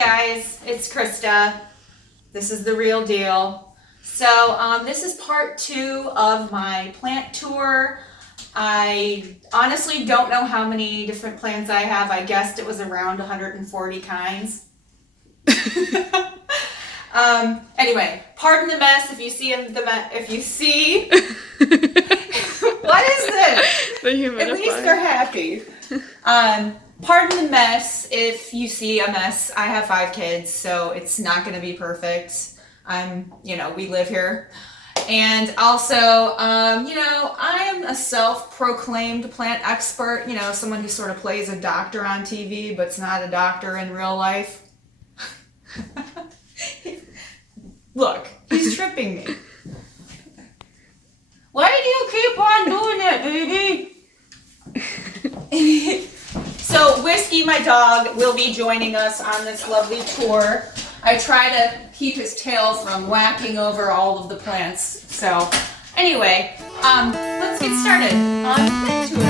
Guys, it's Krista. This is the real deal. So this is part 2 of my plant tour. I honestly don't know how many different plants I have. I guessed it was around 140 kinds. Anyway, pardon the mess if you see what is this? The humidifier. At least they're happy. Pardon the mess if you see a mess. I have 5 kids, so it's not going to be perfect. We live here. And also, I am a self-proclaimed plant expert, someone who sort of plays a doctor on TV, but's not a doctor in real life. Look, he's tripping me. Why do you keep on doing that, baby? So Whiskey, my dog, will be joining us on this lovely tour. I try to keep his tail from whacking over all of the plants. So anyway, let's get started on the tour.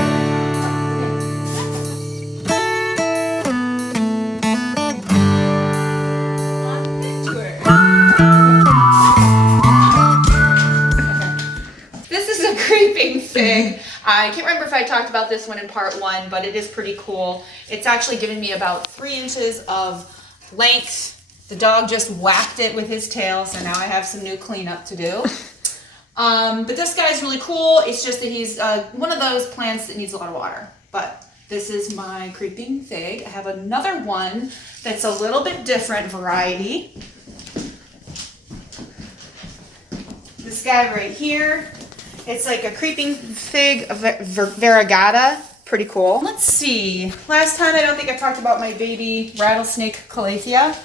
This is a creeping fig. I can't remember if I talked about this one in part 1, but it is pretty cool. It's actually given me about 3 inches of length. The dog just whacked it with his tail, so now I have some new cleanup to do. But this guy's really cool. It's just that he's one of those plants that needs a lot of water. But this is my creeping fig. I have another one that's a little bit different variety. This guy right here. It's like a creeping fig variegata. Pretty cool. Let's see. Last time I don't think I talked about my baby rattlesnake calathea.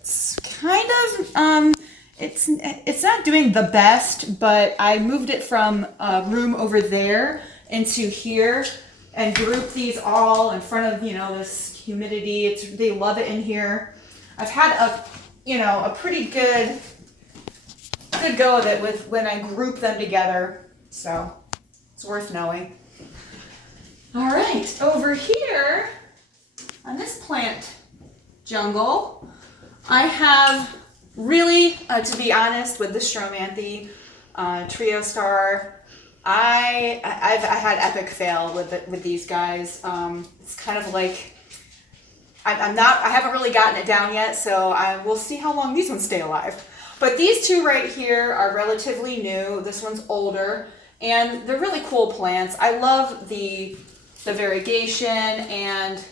It's kind of, it's not doing the best, but I moved it from a room over there into here and grouped these all in front of, this humidity. They love it in here. I've had a pretty good go of it with when I group them together, so it's worth knowing. All right, over here on this plant jungle, I have really, to be honest, with the Stromanthe Trio Star, I've had epic fail with these guys. It's kind of like I haven't really gotten it down yet, so we'll see how long these ones stay alive. But these two right here are relatively new. This one's older, and they're really cool plants. I love the variegation and,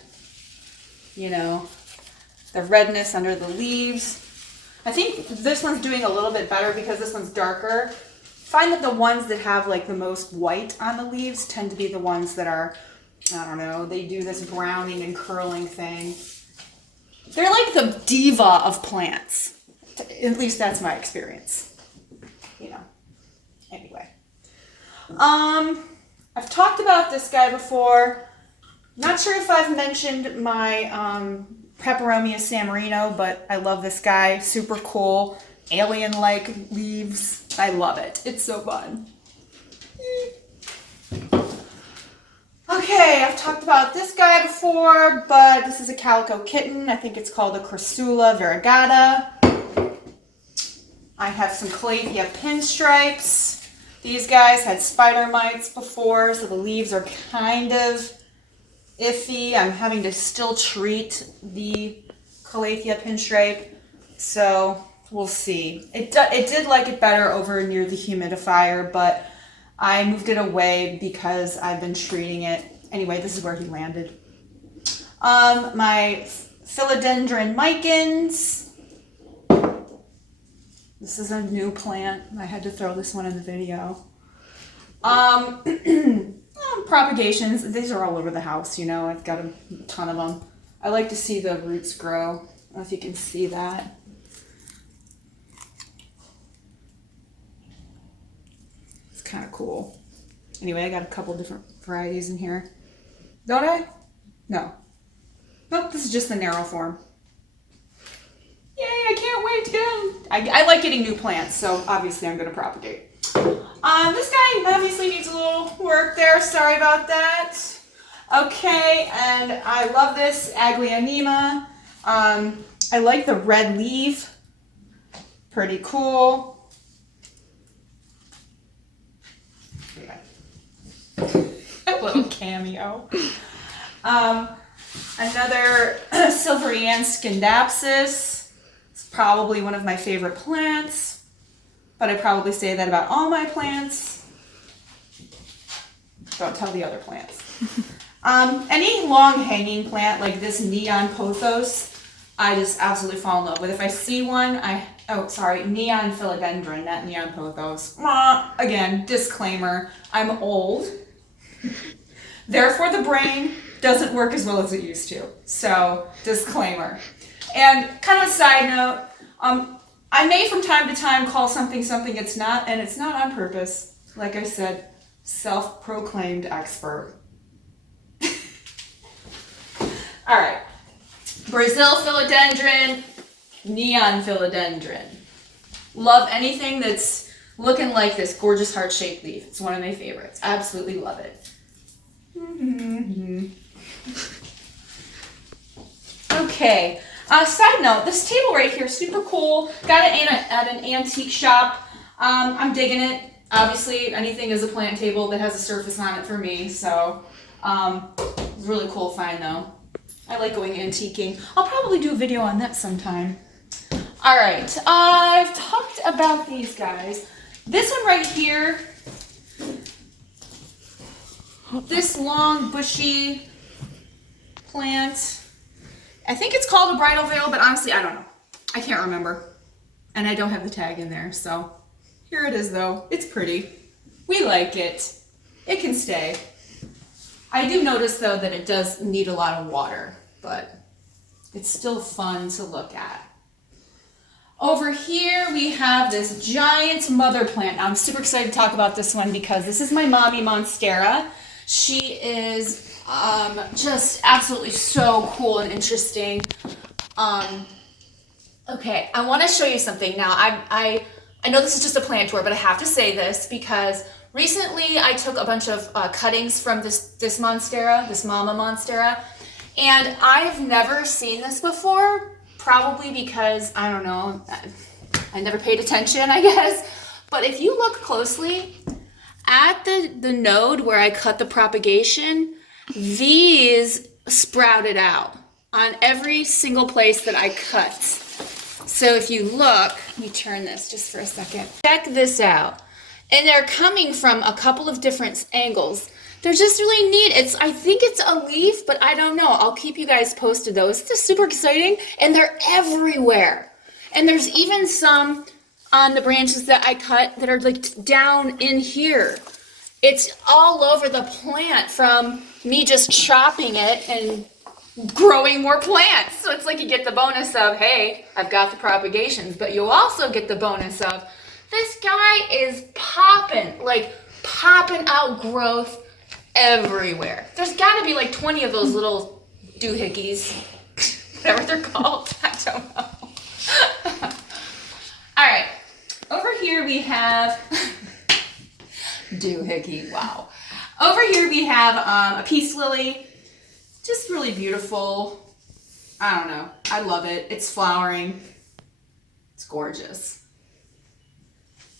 the redness under the leaves. I think this one's doing a little bit better because this one's darker. I find that the ones that have like the most white on the leaves tend to be the ones that are, I don't know, they do this browning and curling thing. They're like the diva of plants. At least that's my experience, Anyway, I've talked about this guy before. Not sure if I've mentioned my Peperomia Samarino, but I love this guy. Super cool, alien-like leaves. I love it. It's so fun. Okay, I've talked about this guy before, but this is a calico kitten. I think it's called a Crassula variegata. I have some Calathea pinstripes. These guys had spider mites before, so the leaves are kind of iffy. I'm having to still treat the Calathea pinstripe, so we'll see. It did like it better over near the humidifier, but I moved it away because I've been treating it. Anyway, this is where he landed. My Philodendron micans. This is a new plant. I had to throw this one in the video. Propagations. These are all over the house, I've got a ton of them. I like to see the roots grow. I don't know if you can see that. It's kind of cool. Anyway, I got a couple different varieties in here. Don't I? No. Nope, this is just the narrow form. Yay, I can't wait to get them. I like getting new plants, so obviously I'm going to propagate. This guy obviously needs a little work there. Sorry about that. Okay, and I love this Aglaonema. I like the red leaf. Pretty cool. A little cameo. Another Silvery Ann Scindapsus. It's probably one of my favorite plants, but I probably say that about all my plants. Don't tell the other plants. Any long hanging plant like this neon pothos, I just absolutely fall in love with. If I see one, neon philodendron, not neon pothos. Again, disclaimer, I'm old. Therefore, the brain doesn't work as well as it used to. So, disclaimer. And kind of a side note, I may from time to time call something something it's not, and it's not on purpose. Like I said, self-proclaimed expert. All right. Brazil philodendron, neon philodendron. Love anything that's looking like this gorgeous heart-shaped leaf. It's one of my favorites. Absolutely love it. Okay. Side note, this table right here, super cool. Got it at an antique shop. I'm digging it. Obviously, anything is a plant table that has a surface on it for me. So, it's a really cool find though. I like going antiquing. I'll probably do a video on that sometime. All right, I've talked about these guys. This one right here, this long bushy plant, I think it's called a Bridal Veil, but honestly, I don't know. I can't remember. And I don't have the tag in there, so here it is though. It's pretty. We like it. It can stay. I do notice though that it does need a lot of water, but it's still fun to look at. Over here we have this giant mother plant. Now I'm super excited to talk about this one because this is my mommy Monstera. She is just absolutely so cool and interesting. Okay, I want to show you something. Now I know this is just a plant tour, but I have to say this because recently I took a bunch of cuttings from this Monstera, this Mama Monstera, and I have never seen this before, probably because, I don't know, I never paid attention, I guess. But if you look closely at the node where I cut the propagation, these sprouted out on every single place that I cut. So if you look, let me turn this just for a second. Check this out. And they're coming from a couple of different angles. They're just really neat. I think it's a leaf, but I don't know. I'll keep you guys posted though. It's just super exciting and they're everywhere. And there's even some on the branches that I cut that are like down in here. It's all over the plant from me just chopping it and growing more plants. So it's like you get the bonus of, hey, I've got the propagations, but you also get the bonus of, this guy is popping out growth everywhere. There's got to be like 20 of those little doohickeys, whatever they're called. I don't know. All right, over here we have doohickey. Wow. Over here we have a peace lily. Just really beautiful. I don't know. I love it. It's flowering. It's gorgeous.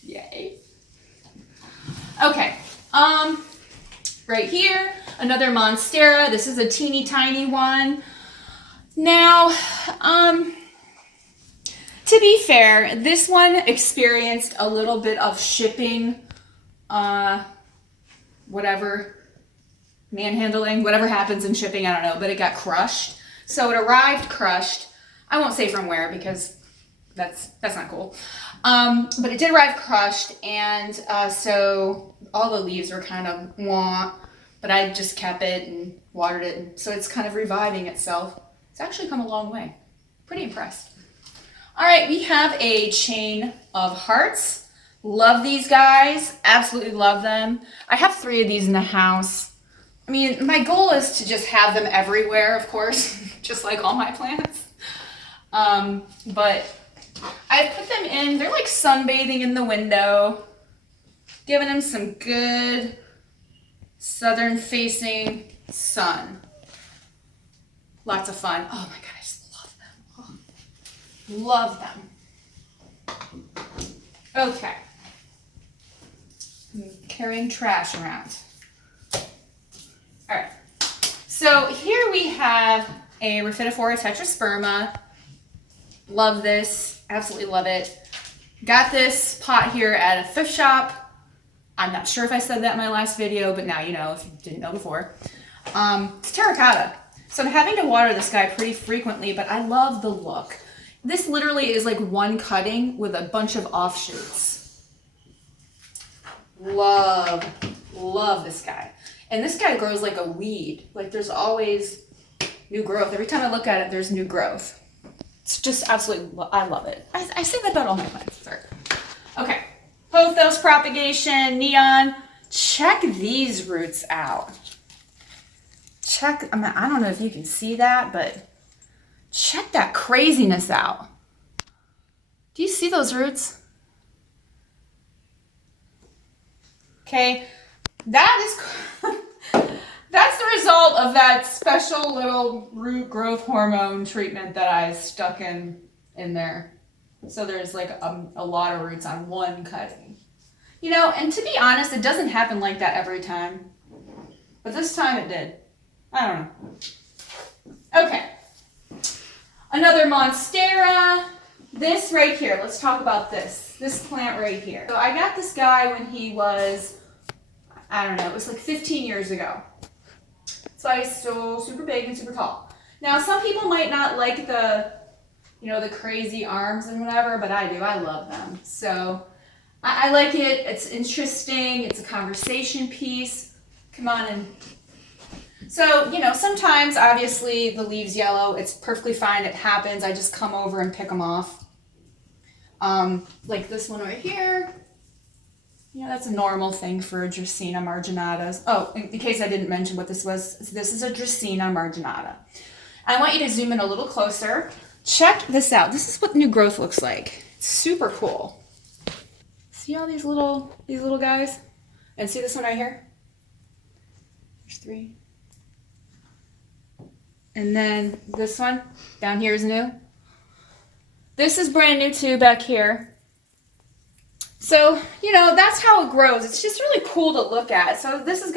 Yay. Okay. Right here, another Monstera. This is a teeny tiny one. Now, to be fair, this one experienced a little bit of shipping, manhandling, whatever happens in shipping, I don't know, but it got crushed. So it arrived crushed. I won't say from where because that's not cool. But it did arrive crushed, and so all the leaves were kind of wah, but I just kept it and watered it, and so it's kind of reviving itself. It's actually come a long way. Pretty impressed. All right, we have a chain of hearts. Love these guys. Absolutely love them. I have 3 of these in the house. I mean, my goal is to just have them everywhere, of course, just like all my plants. But I put them in, they're like sunbathing in the window, giving them some good southern facing sun. Lots of fun. Oh my God, I just love them. Love them. Okay. I'm carrying trash around. All right. So here we have a Rhaphidophora tetrasperma. Love this. Absolutely love it. Got this pot here at a thrift shop. I'm not sure if I said that in my last video, but now you know if you didn't know before. It's terracotta. So I'm having to water this guy pretty frequently, but I love the look. This literally is like one cutting with a bunch of offshoots. Love this guy. And this guy grows like a weed. Like there's always new growth. Every time I look at it, there's new growth. It's just absolutely, I love it. I say that about all my plants. Sorry. Okay. Pothos propagation, neon. Check these roots out. I mean, I don't know if you can see that, but check that craziness out. Do you see those roots? Okay, that is, that's the result of that special little root growth hormone treatment that I stuck in there. So there's like a lot of roots on one cutting. You know, and to be honest, it doesn't happen like that every time. But this time it did. I don't know. Okay. Another Monstera. This right here. Let's talk about this. This plant right here. So I got this guy when he was, I don't know, it was like 15 years ago. So he's still super big and super tall. Now, some people might not like the, you know, the crazy arms and whatever, but I do. I love them. So I like it. It's interesting. It's a conversation piece. Come on in. So, you know, sometimes obviously the leaves yellow. It's perfectly fine. It happens. I just come over and pick them off. Like this one right here. Yeah, that's a normal thing for Dracaena marginatas. Oh, in case I didn't mention what this was, this is a Dracaena marginata. I want you to zoom in a little closer. Check this out. This is what new growth looks like. It's super cool. See all these little guys? And see this one right here? There's 3. And then this one down here is new. This is brand new too back here. So, you know, that's how it grows. It's just really cool to look at. So this is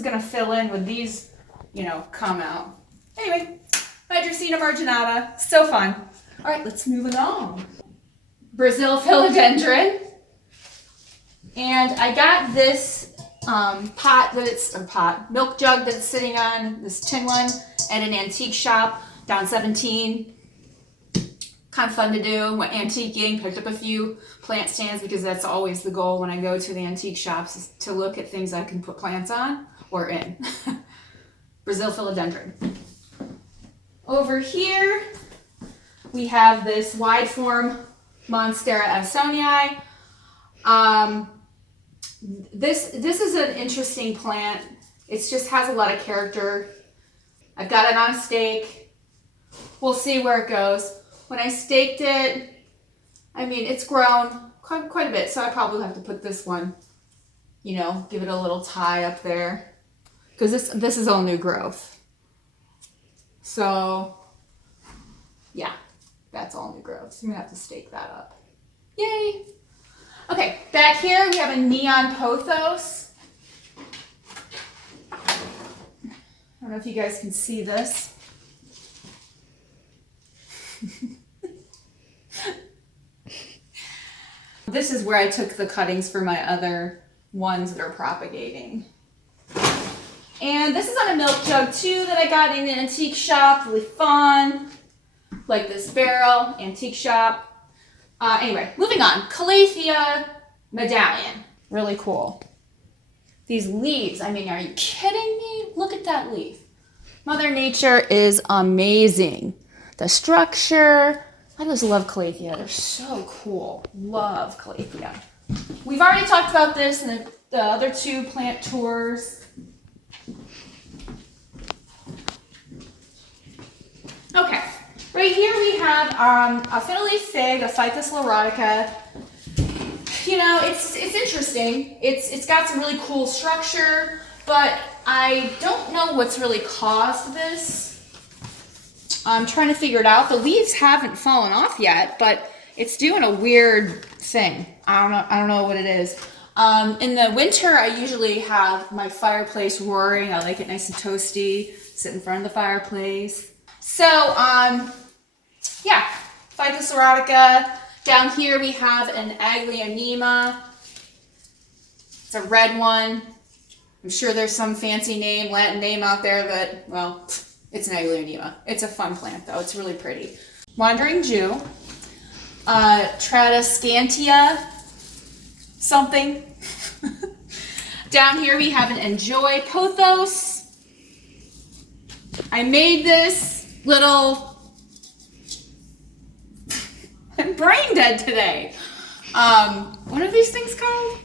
gonna fill in with these, you know, come out. Anyway, my Dracaena marginata, so fun. All right, let's move along. Brazil philodendron. And I got this milk jug that it's sitting on, this tin one, at an antique shop down 17. Kind of fun to do. Went antiquing, picked up a few plant stands because that's always the goal when I go to the antique shops, is to look at things I can put plants on or in. Brazil philodendron. Over here, we have this wide form Monstera Adansonii. This is an interesting plant. It just has a lot of character. I've got it on a stake. We'll see where it goes. When I staked it, I mean, it's grown quite a bit, so I probably have to put this one, you know, give it a little tie up there, because this is all new growth. So, yeah, that's all new growth. So I'm gonna have to stake that up. Yay! Okay, back here we have a neon pothos. I don't know if you guys can see this. This is where I took the cuttings for my other ones that are propagating. And this is on a milk jug too that I got in an antique shop, really fun. Like this barrel, antique shop. Anyway, moving on. Calathea medallion, really cool. These leaves, I mean, are you kidding me? Look at that leaf. Mother Nature is amazing. The structure, I just love Calathea. They're so cool. Love Calathea. We've already talked about this in the other 2 plant tours. Okay, right here we have a fiddle leaf fig, a Ficus lorotica. You know, it's interesting. It's got some really cool structure, but I don't know what's really caused this. I'm trying to figure it out. The leaves haven't fallen off yet, but it's doing a weird thing. I don't know what it is. In the winter, I usually have my fireplace roaring. I like it nice and toasty. Sit in front of the fireplace. So, yeah, Ficus erotica. Down here we have an Aglaonema. It's a red one. I'm sure there's some fancy name, Latin name out there, but, well, it's an Aglaonema. It's a fun plant, though. It's really pretty. Wandering Jew. Tradescantia something. Down here we have an Enjoy Pothos. I made this little... I'm brain dead today. What are these things called?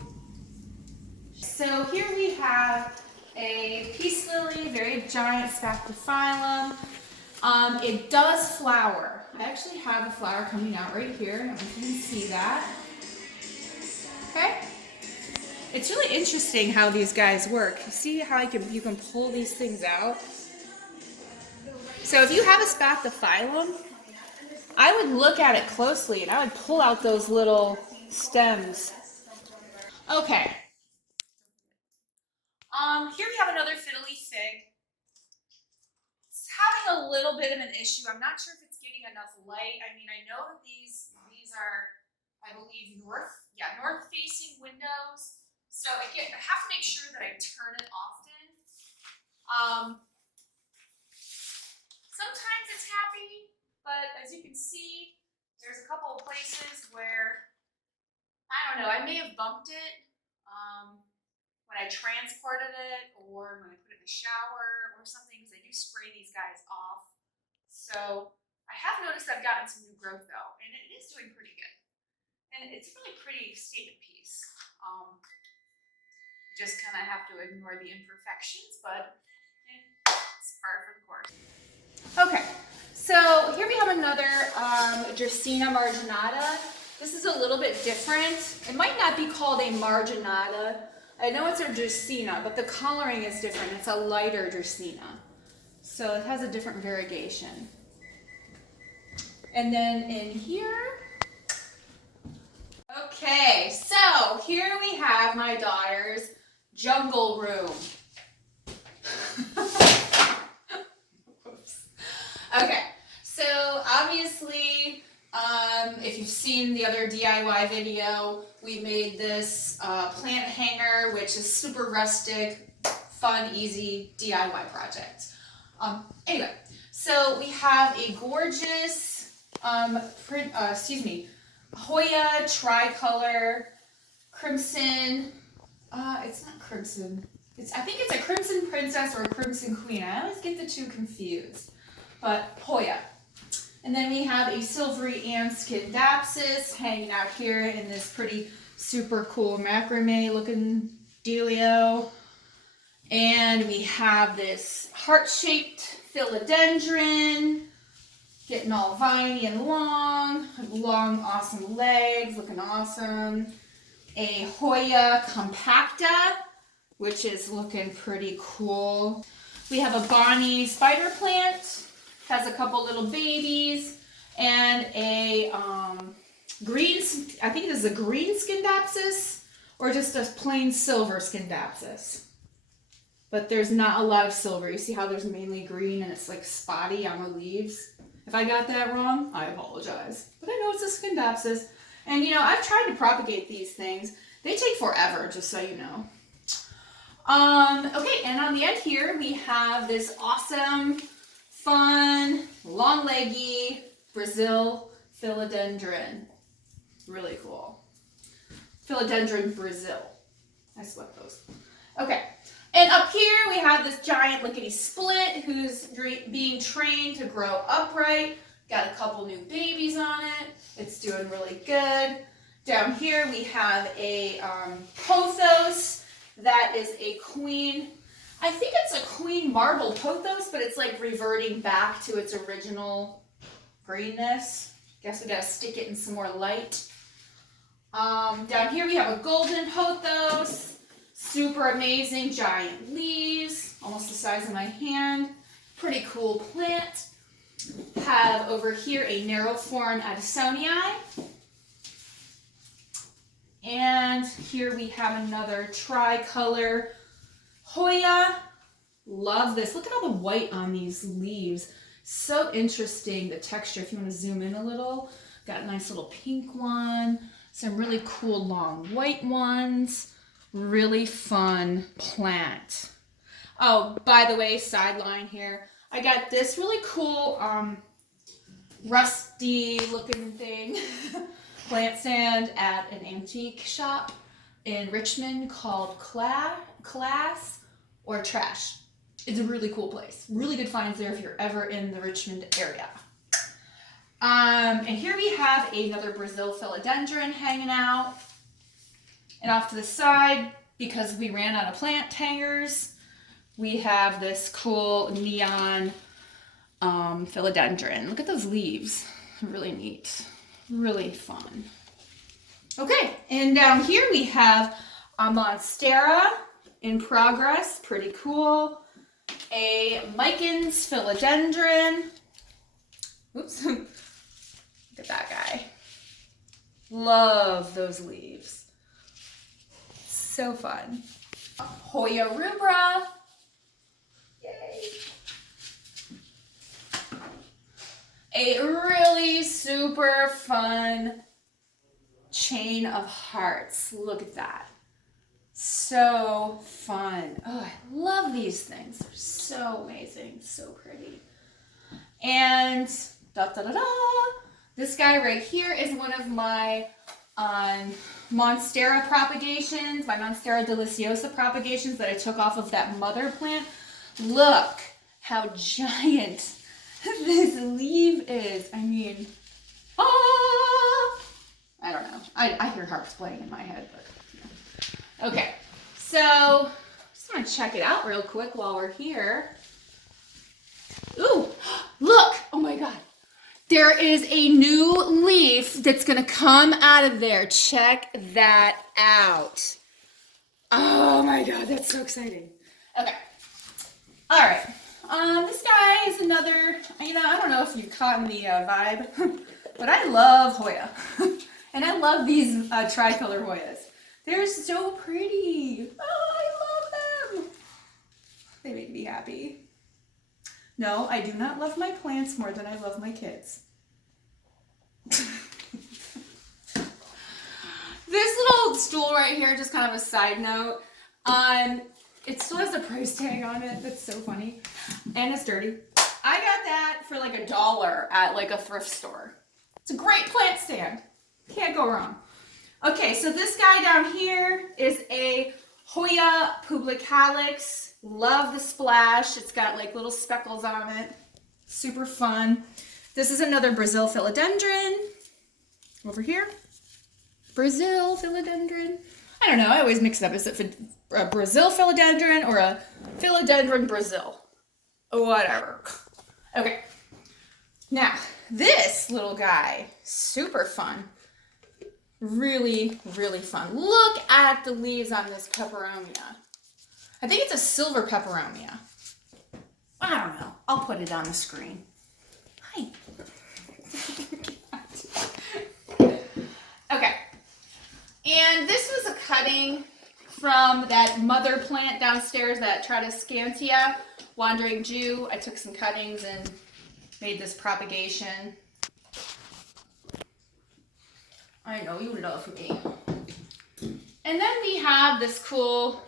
So here we have a peace lily, very giant spatiphyllum. It does flower. I actually have a flower coming out right here. I don't know if you can see that. Okay. It's really interesting how these guys work. You see how you can pull these things out? So if you have a spatiphyllum, I would look at it closely and I would pull out those little stems. Okay. Here we have another fiddly fig. It's having a little bit of an issue. I'm not sure if it's getting enough light. I mean, I know that these are, I believe, north facing windows. So again, I have to make sure that I turn it often. Sometimes it's happy, but as you can see, there's a couple of places where, I don't know, I may have bumped it when I transported it or when I put it in the shower or something, because I do spray these guys off. So I have noticed I've gotten some new growth though, and it is doing pretty good. And it's a really pretty statement piece. Just kind of have to ignore the imperfections, but it's part of the course. Okay, so here we have another Dracaena marginata. This is a little bit different. It might not be called a marginata. I know it's a Dracaena, but the coloring is different. It's a lighter Dracaena. So it has a different variegation. And then in here, okay, so here we have my daughter's jungle room. Okay, so obviously, if you've seen the other DIY video, we made this plant hanger, which is super rustic, fun, easy DIY project. Anyway, so we have a gorgeous, Hoya tricolor crimson. It's not crimson. I think it's a crimson princess or a crimson queen. I always get the two confused. But Hoya. And then we have a silvery Scindapsus hanging out here in this pretty super cool macrame looking dealio. And we have this heart-shaped philodendron getting all viney and long awesome legs, looking awesome. A Hoya compacta, which is looking pretty cool. We have a Bonnie spider plant, has a couple little babies, and a green, I think it is a green Scindapsus, or just a plain silver Scindapsus. But there's not a lot of silver. You see how there's mainly green and it's like spotty on the leaves? If I got that wrong, I apologize. But I know it's a Scindapsus. And you know, I've tried to propagate these things. They take forever, just so you know. Okay, and on the end here, we have this awesome, fun, long leggy Brazil philodendron. Really cool. Philodendron Brazil. I swept those. Okay, and up here we have this giant lickety split who's being trained to grow upright. Got a couple new babies on it. It's doing really good. Down here we have a Pothos that is a queen. I think it's a queen marble Pothos, but it's like reverting back to its original greenness. Guess we gotta stick it in some more light. Down here we have a golden Pothos. Super amazing, giant leaves, almost the size of my hand. Pretty cool plant. Have over here a narrow form Adansonii. And here we have another tricolor Hoya. Love this. Look at all the white on these leaves. So interesting, the texture. If you want to zoom in a little, got a nice little pink one, some really cool long white ones. Really fun plant. Oh, by the way, sideline here. I got this really cool rusty looking thing, plant stand at an antique shop in Richmond called Class or Trash. It's a really cool place. Really good finds there if you're ever in the Richmond area. And here we have another Brazil philodendron hanging out. And off to the side, because we ran out of plant hangers, we have this cool neon philodendron. Look at those leaves. Really neat. Really fun. Okay, and down here we have a Monstera in progress. Pretty cool. A Mikens philodendron. Oops. Look at that guy. Love those leaves. So fun. Hoya Rubra. Yay. A really super fun chain of hearts. Look at that. So fun. Oh, I love these things. They're so amazing. So pretty. And this guy right here is one of my Monstera propagations, my Monstera Deliciosa propagations that I took off of that mother plant. Look how giant this leaf is. I mean, I don't know. I hear harps playing in my head, but yeah. Okay, so just want to check it out real quick while we're here. Ooh, look! Oh my God. There is a new leaf that's going to come out of there. Check that out. Oh my God, that's so exciting. Okay. All right. This guy is another, I don't know if you've caught the vibe, but I love Hoya. And I love these tricolor Hoyas. They're so pretty. Oh, I love them. They make me happy. No, I do not love my plants more than I love my kids. This little stool right here, just kind of a side note, it still has a price tag on it. That's so funny. And it's dirty. I got that for like $1 at like a thrift store. It's a great plant stand. Can't go wrong. Okay, so this guy down here is a Hoya publicalis. Love the splash. It's got like little speckles on it. Super fun. This is another Brazil philodendron. Over here. Brazil philodendron. I don't know. I always mix it up. Is it a Brazil philodendron or a Philodendron Brazil? Whatever. Okay. Now, this little guy, super fun. Really, really fun. Look at the leaves on this peperonia. I think it's a silver peperonia. I don't know. I'll put it on the screen. Hi. Okay. And this was a cutting from that mother plant downstairs, that Tricolor Wandering Jew. I took some cuttings and made this propagation. I know you love me. And then we have this cool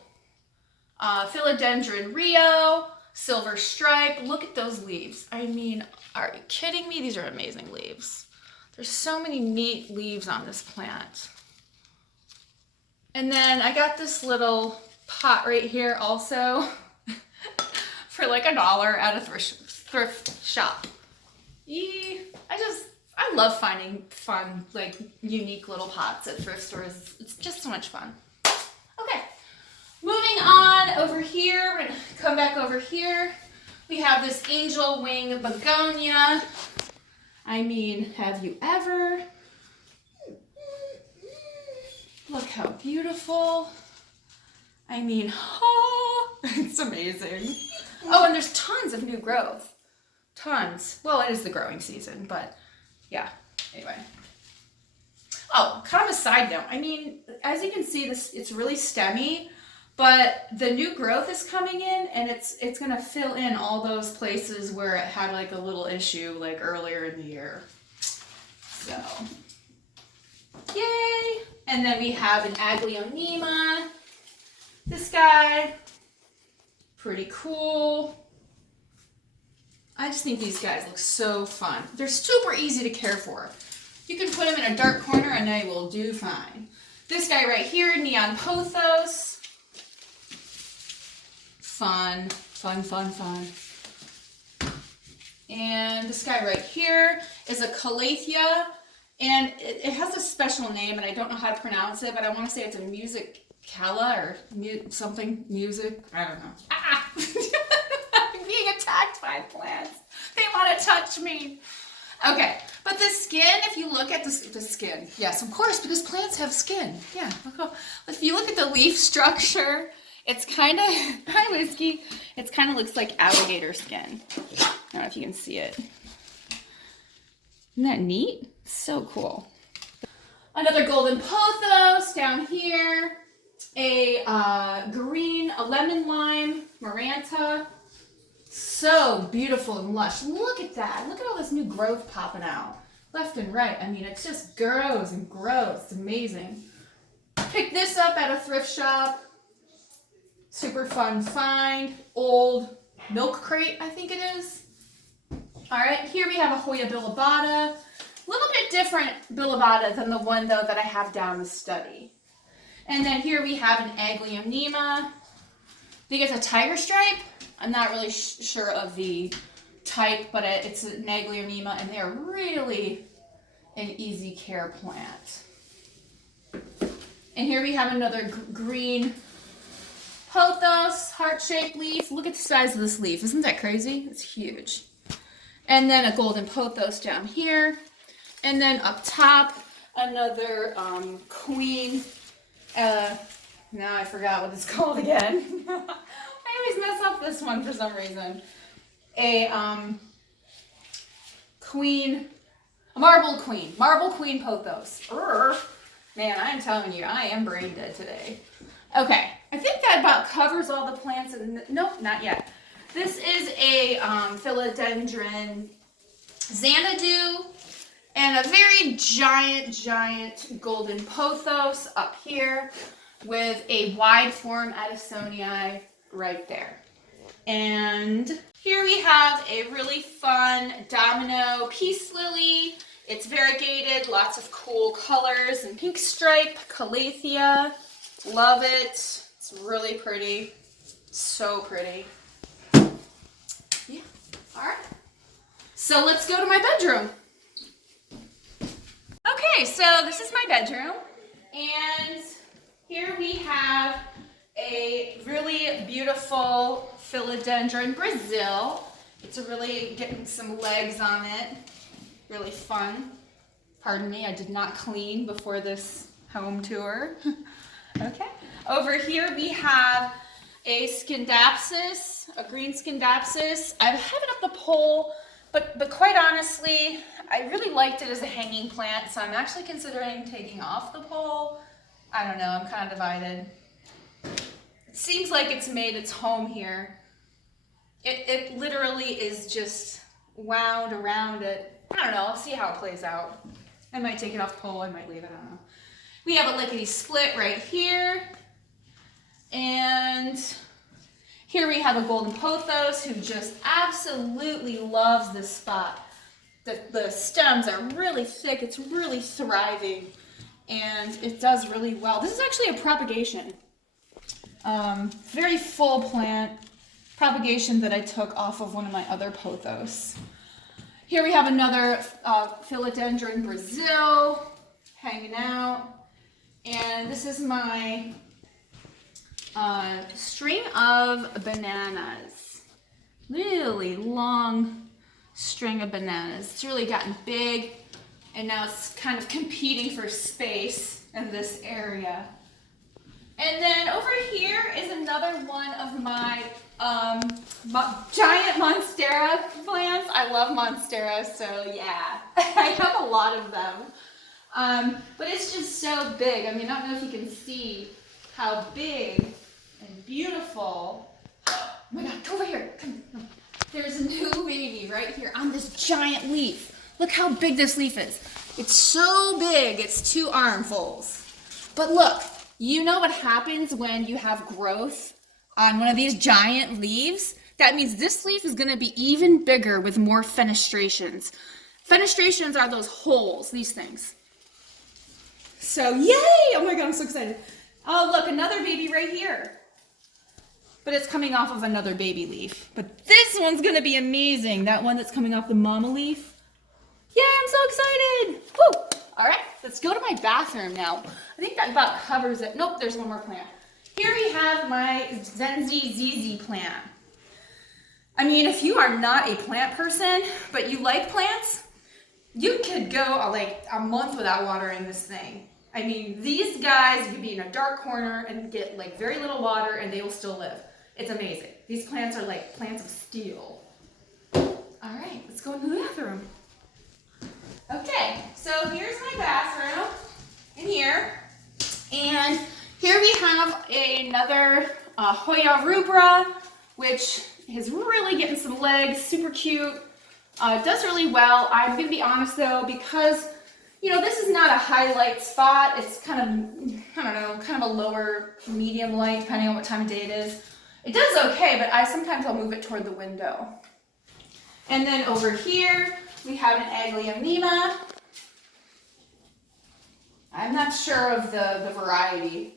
Philodendron Rio, silver stripe. Look at those leaves. I mean, are you kidding me? These are amazing leaves. There's so many neat leaves on this plant. And then I got this little pot right here also for like $1 at a thrift shop. I love finding fun, like unique little pots at thrift stores. It's just so much fun. Okay, moving on over here. We're gonna come back over here. We have this angel wing begonia. I mean, have you ever? Look how beautiful. I mean, oh, it's amazing. Oh, and there's tons of new growth. tons. Well, it is the growing season, but yeah, anyway. Oh, kind of a side note. I mean, as you can see, this it's really stemmy, but the new growth is coming in, and it's gonna fill in all those places where it had like a little issue like earlier in the year. So, yay! And then we have an Aglaonema. This guy, pretty cool. I just think these guys look so fun. They're super easy to care for. You can put them in a dark corner and they will do fine. This guy right here, Neon Pothos. Fun, fun, fun, fun. And this guy right here is a Calathea, and it has a special name, and I don't know how to pronounce it, but I want to say it's a musicala or something, music, I don't know. Ah! I'm being attacked by plants. They want to touch me. Okay, but the skin, if you look at the skin, yes, of course, because plants have skin. Yeah, if you look at the leaf structure, it's kind of, hi Whiskey, it kind of looks like alligator skin. I don't know if you can see it. Isn't that neat? So cool. Another golden pothos down here. A green, a lemon lime maranta. So beautiful and lush. Look at that. Look at all this new growth popping out. Left and right. I mean, it just grows and grows. It's amazing. Picked this up at a thrift shop. Super fun find. Old milk crate, I think it is. All right, here we have a Hoya bilobata. A little bit different bilobata than the one, though, that I have down the study. And then here we have an Aglaonema. I think it's a tiger stripe. I'm not really sure of the type, but it's an Aglaonema, and they're really an easy care plant. And here we have another green pothos, heart-shaped leaf. Look at the size of this leaf. Isn't that crazy? It's huge. And then a golden pothos down here. And then up top, another queen. Now I forgot what it's called again. I always mess up this one for some reason. A marble queen pothos. Man, I'm telling you, I am brain dead today. Okay, I think that about covers all the plants. Nope, not yet. This is a Philodendron Xanadu and a very giant golden pothos up here with a wide form Adansonii right there. And here we have a really fun domino peace lily. It's variegated, lots of cool colors and pink stripe, Calathea. Love it. It's really pretty. So pretty. Yeah. All right. So let's go to my bedroom. Okay, so this is my bedroom. And here we have a really beautiful Philodendron Brazil. It's really getting some legs on it. Really fun. Pardon me, I did not clean before this home tour. Okay. Over here we have a Scindapsus, a green Scindapsus. I have it up the pole, but quite honestly, I really liked it as a hanging plant, so I'm actually considering taking off the pole. I don't know, I'm kind of divided. It seems like it's made its home here. It literally is just wound around it. I don't know, I'll see how it plays out. I might take it off the pole, I might leave it, I don't know. We have a lickety split right here. And here we have a golden pothos who just absolutely loves this spot. The stems are really thick, it's really thriving, and it does really well. This is actually a propagation. Very full plant propagation that I took off of one of my other pothos. Here we have another Philodendron Brazil hanging out. And this is my string of bananas. Really long string of bananas. It's really gotten big, and now it's kind of competing for space in this area. And then over here is another one of my giant Monstera plants. I love Monstera, so yeah, I have a lot of them. But it's just so big. I mean, I don't know if you can see how big and beautiful. Oh my God, come over here. Come. There's a new baby right here on this giant leaf. Look how big this leaf is. It's so big, it's 2 armfuls. But look, you know what happens when you have growth on one of these giant leaves? That means this leaf is gonna be even bigger with more fenestrations. Fenestrations are those holes, these things. So yay! Oh my God, I'm so excited. Oh look, another baby right here. But it's coming off of another baby leaf. But this one's gonna be amazing. That one that's coming off the mama leaf. Yay, I'm so excited. Woo! All right, let's go to my bathroom now. I think that about covers it. Nope, there's one more plant. Here we have my Zenzi ZZ plant. I mean, if you are not a plant person, but you like plants, you could go like a month without watering this thing. I mean, these guys, you could be in a dark corner and get like very little water and they will still live. It's amazing. These plants are like plants of steel. All right, let's go into the bathroom. Okay, so here's my bathroom in here. And here we have another Hoya Rubra, which is really getting some legs, super cute. It does really well. I'm gonna be honest though, because you know, this is not a highlight spot. It's kind of, I don't know, kind of a lower medium light, depending on what time of day it is. It does okay, but sometimes I'll move it toward the window. And then over here, we have an Aglaonema. I'm not sure of the variety.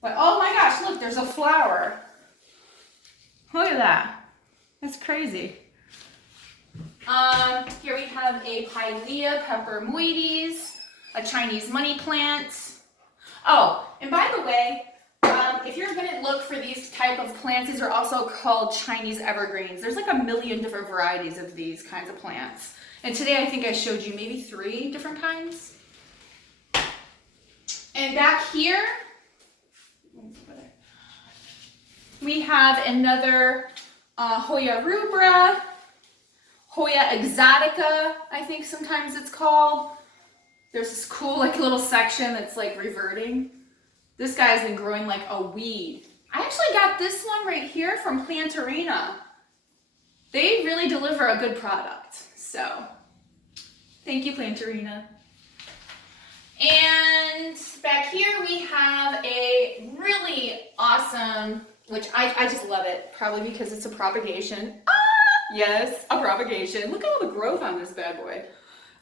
But oh my gosh, look, there's a flower. Look at that. That's crazy. Here we have a Pilea pepermoides, a Chinese money plant. Oh, and by the way, if you're going to look for these type of plants, these are also called Chinese evergreens. There's like a million different varieties of these kinds of plants. And today I think I showed you maybe 3 different kinds. And back here, we have another Hoya Rubra, Hoya Exotica, I think sometimes it's called. There's this cool like little section that's like reverting. This guy's been growing like a weed. I actually got this one right here from Plantarina. They really deliver a good product. So, thank you, Plantarina. And back here we have a really awesome, which I just love it, probably because it's a propagation. Ah, yes, a propagation. Look at all the growth on this bad boy.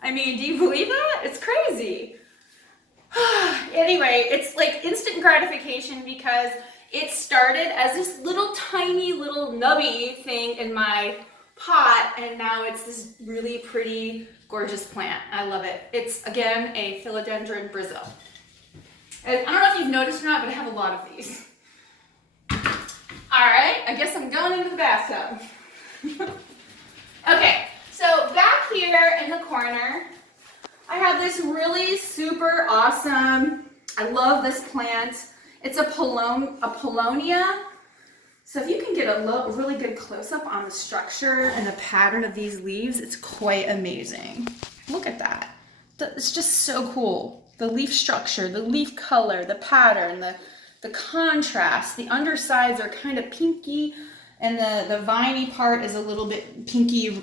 I mean, do you believe that? It's crazy. Anyway, it's like instant gratification because it started as this little tiny little nubby thing in my pot, and now it's this really pretty, gorgeous plant. I love it. It's, again, a Philodendron Brazil. And I don't know if you've noticed or not, but I have a lot of these. All right, I guess I'm going into the bathtub. Okay, so back here in the corner, I have this really super awesome, I love this plant. It's a Pullum Apollonia. So if you can get a really good close-up on the structure and the pattern of these leaves, it's quite amazing. Look at that. It's just so cool. The leaf structure, the leaf color, the pattern, the contrast. The undersides are kind of pinky, and the viney part is a little bit pinky,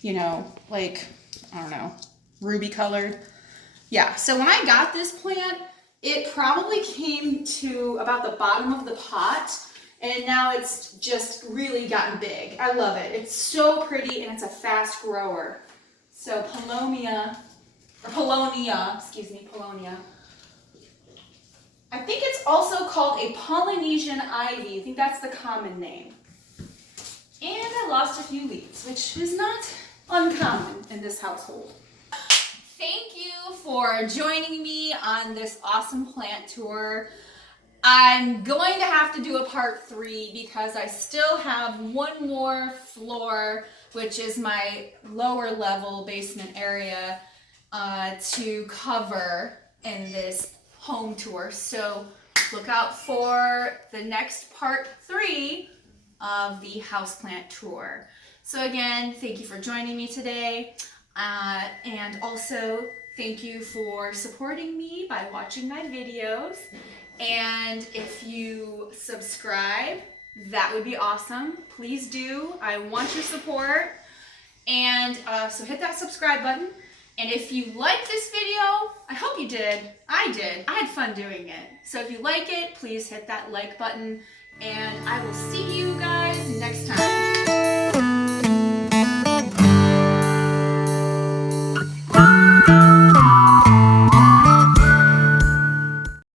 you know, like, I don't know, ruby colored. Yeah, so when I got this plant, it probably came to about the bottom of the pot, and now it's just really gotten big. I love it. It's so pretty, and it's a fast grower. So Apollonia, I think it's also called a Polynesian ivy. I think that's the common name. And I lost a few leaves, which is not uncommon in this household. Thank you for joining me on this awesome plant tour. I'm going to have to do a part 3 because I still have one more floor, which is my lower level basement area, to cover in this home tour. So look out for the next part 3 of the houseplant tour. So again, thank you for joining me today. And also thank you for supporting me by watching my videos. And if you subscribe, that would be awesome. Please do. I want your support. And so hit that subscribe button. And if you like this video, I hope you did. I did. I had fun doing it. So if you like it, please hit that like button. And I will see you guys next time.